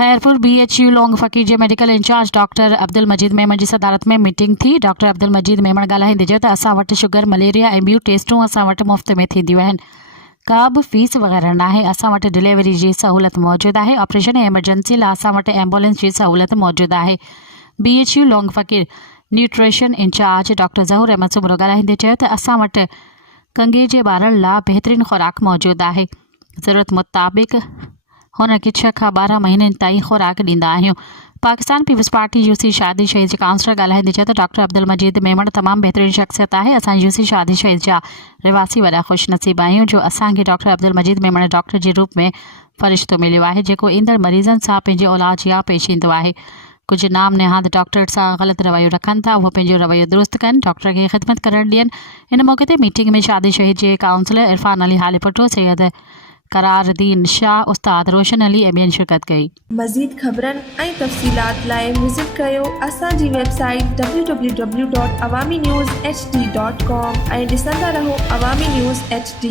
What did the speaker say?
खैरपुर BHU लोंग फ़कीर जे medical in charge doctor Abdul मजीद मेमण जी सदारत में मीटिंग थी। डॉक्टर अब्दुल मजीद मेमण ॻाल्हाईंदे चयो त असां वटि शुगर मलेरिया ऐं ॿियूं टेस्टूं असां वटि मुफ़्त में थींदियूं आहिनि। का बि फीस वग़ैरह नाहे। असां वटि डिलीवरी जी सहूलियत मौजूदु आहे। ऑपरेशन ऐं एमरजेंसी लाइ असां वटि एम्बुलेंस जी सहूलियत मौजूदु आहे। BHU लोंग फ़कीर न्यूट्रिशन इंचार्ज डॉक्टर ज़हूर अहमद सुमरो ॻाल्हाईंदे चयो त असां वटि कंगे जे ॿारनि लाइ बहितरीनु ख़ुराक मौजूदु आहे। ज़रूरत मुताबिक़ हुन खे 6 खां 12 महीननि ताईं ख़ुराक ॾींदा आहियूं। पाकिस्तान पीपल्स पार्टी यूसी शादी शहीद जे काउंसलर ॻाल्हाईंदे चयो त डॉक्टर अब्दुल मजीद मेमण तमामु बहितरीनु शख़्सियत आहे। असां यूसी शादी शहीद जा रहवासी वॾा ख़ुशनसीब आहियूं जो असांखे डॉक्टर अब्दुल मजीद मेमण डॉक्टर जे रूप में फ़रिश्तो मिलियो आहे जेको ईंदड़ मरीज़नि सां पंहिंजे इलाज या पेश ईंदो आहे। कुझु नाम निहाद डॉक्टर सां ग़लति रवैयो रखनि था, उहो पंहिंजो रवैयो दुरुस्त कनि, डॉक्टर खे ख़िदमत करणु ॾियनि। इन मौक़े ते मीटिंग में शादी शहीद जे काउंसलर इरफान अली हालीपुटो, सैयद करारदीन शाह, उस्ताद रोशन अली ऐं ॿियनि शिरकत कई। मज़ीद ख़बरनि ऐं तफ़सीलात लाइ विज़िट कयो असांजी वेबसाइट www.awamiNewsHD.com ऐं ॾिसंदा रहो अवामी न्यूज़ HD।